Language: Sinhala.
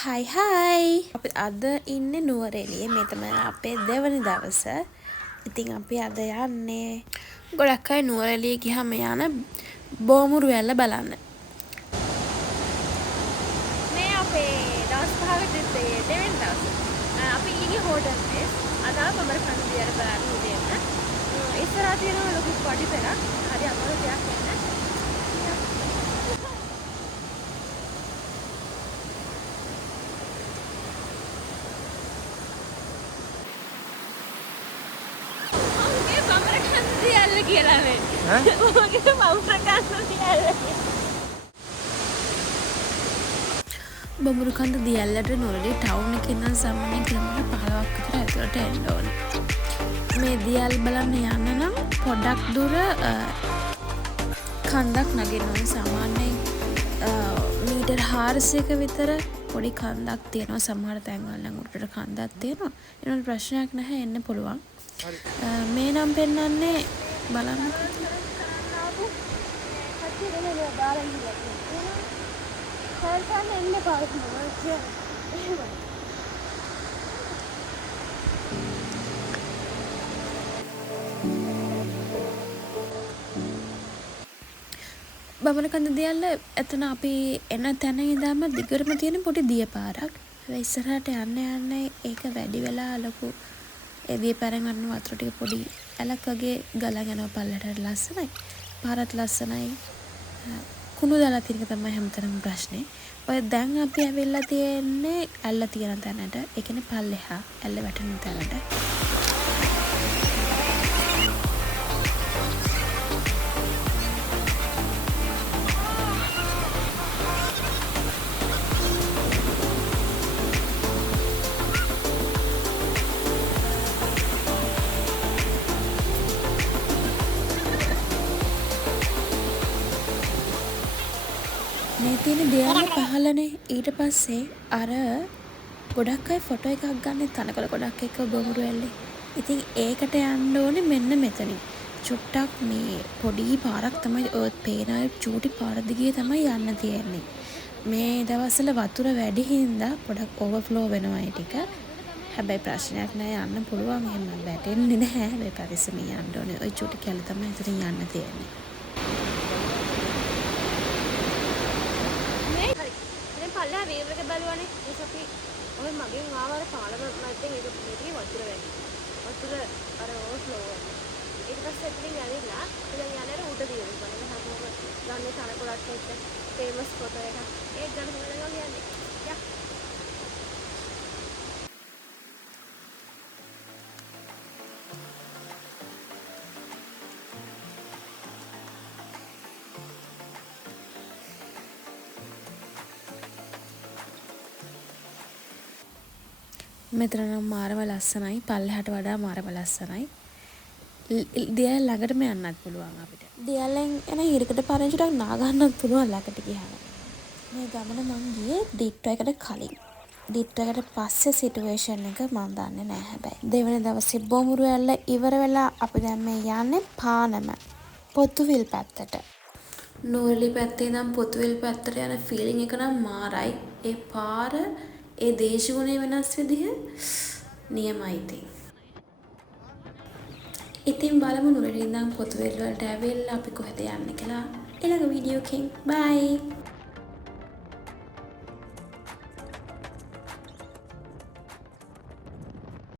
හයි අපි අද ඉන්නේ නුවරඑළියේ. මේ තමයි අපේ දෙවනි දවස. ඉතින් අපි අද යන්නේ ගොඩක් අය නුවරඑළියේ ගියාම යන බෝමුරු වැල්ල බලන්න. මේ අපේ දවස් පහකට තිස්සේ දෙවෙනි දවස. අපි ඊගේ හෝටල් එකේ අද බඹර කන්ද දියර බලන්න උදේට. ඉස්සරහා තියෙන ලොකු පඩි පෙරක්. හරි අමාරු දෙයක් වෙන්න. මේ බඹර කන්ද දියල්ල කියලා මේ. මගේ බඹර කන්ද දියල්ල. බොමුරු කන්ද දියැල්ලට නුවරඑළිය ටවුන් එකේ ඉඳන් සාමාන්‍යයෙන් කිලෝමීටර් 15ක් විතර ඇතුළට එන්න ඕනේ. මේ දියැල් බලන්න යන්න නම් පොඩක් දුර කන්දක් නගින්න ඕනේ. සාමාන්‍යයෙන් මීටර් 400ක විතර පොඩි කන්දක් තියෙනවා. සමහර තැන්වල නම් උඩට කන්දක් තියෙනවා. ඒනොත් ප්‍රශ්නයක් නැහැ, එන්න පුළුවන්. මේ නම් පෙන්නන්නේ බලන්නකෝ. බඹර කන්ද දියැල්ල එතන අපි එන තැන ඉඳන්ම දිගටම තියෙන පොඩි දිය පාරක්. හැබැයි ඉස්සරහට යන්න ඒක වැඩි වෙලා ලොකු ඒ දිය පාරෙන් වන්න වතුර ටික පොඩි ඇලක් වගේ ගලන් යනවා පල්ලෙහාට. ලස්සනයි. පාරත් ලස්සනයි. කුණු දාලා තියෙන එක තමයි හැමතැනම ප්‍රශ්නේ. ඔය දැන් අපි ඇවිල්ලා තියෙන්නේ ඇල්ල තියෙන තැනට. ඒ කියන්නේ පල්ලෙහා ඇල්ල වැටෙන තැනට. මේ තියෙන දියැල්ල පහළනේ. ඊට පස්සේ අර ගොඩක් අය ෆොටෝ එකක් ගන්න තනකොළ ගොඩක් එක්ක බොමුරු වැල්ලේ. ඉතින් ඒකට යන්න ඕනේ මෙන්න මෙතනින්. චුට්ටක් මේ පොඩි පාරක් තමයි ඔය පේන චූටි පාර දිගේ තමයි යන්න තියෙන්නේ. මේ දවස්වල වතුර වැඩි හින්දා පොඩක් ඕවර්ෆ්ලෝ වෙනවා ඒ ටික. හැබැයි ප්‍රශ්නයක් නෑ, යන්න පුළුවන්. එහෙම වැටෙන්නේ නැහැ. හැබැයි පරිස්සමින් යන්න ඕනේ. ওই චූටි කැල තමයි එතනින් යන්න තියෙන්නේ. පල්ලෙහා වේව් එක බැලුවානේ. ඒක අපි ඔය මගෙන් ආවර පාලම මැද්දෙන් ඒක මෙතන වතුර වැඩි. වතුර අර ඕවර්ෆ්ලෝ වෙනවා. ඊට පස්සේ එතනින් ඇවිල්ලා ඉතින් යන්නේ අර උඩ දියුනේ බලන්න හැමෝම ගන්නේ තනකොළත් එක්ක ෆේමස් ෆොටෝ එකක්. ඒක ගන්න හොයලා යන්නේ. යා. මෙතන නම් මාරම ලස්සනයි. පල්ලෙහාට වඩා මාරම ලස්සනයි. දියැල ළඟටම යන්නත් පුළුවන් අපිට. දියැලෙන් එන හිරකට පරංචිටක් නා ගන්නත් පුළුවන් ළඟට ගියාම. මේ ගමන මං ගියේ ඩිට්ටෝ එකට කලින්. ඩිට්ටෝ එකට පස්සේ සිටුේෂන් එක මම දන්නේ නැහැ හැබැයි. දෙවෙනි දවසේ බොමුරු වැල්ල ඉවර වෙලා අපි දැන් මේ යන්නේ පානම පොතුවිල් පැත්තට. නුවරඑළිය පැත්තේ ඉඳන් පොතුවිල් පැත්තට යන ෆීලිං එක නම් මාරයි. ඒ පාර ඒ දේශගුණය වෙනස් විදිහ නියමයි ඉතින්. ඉතින් බලමු නුවරඑළිය ඉඳන් පොතුවිල් වලට ඇවිල්ලා අපි කොහෙද යන්නේ කියලා ඊළඟ වීඩියෝ එකෙන්. බයි.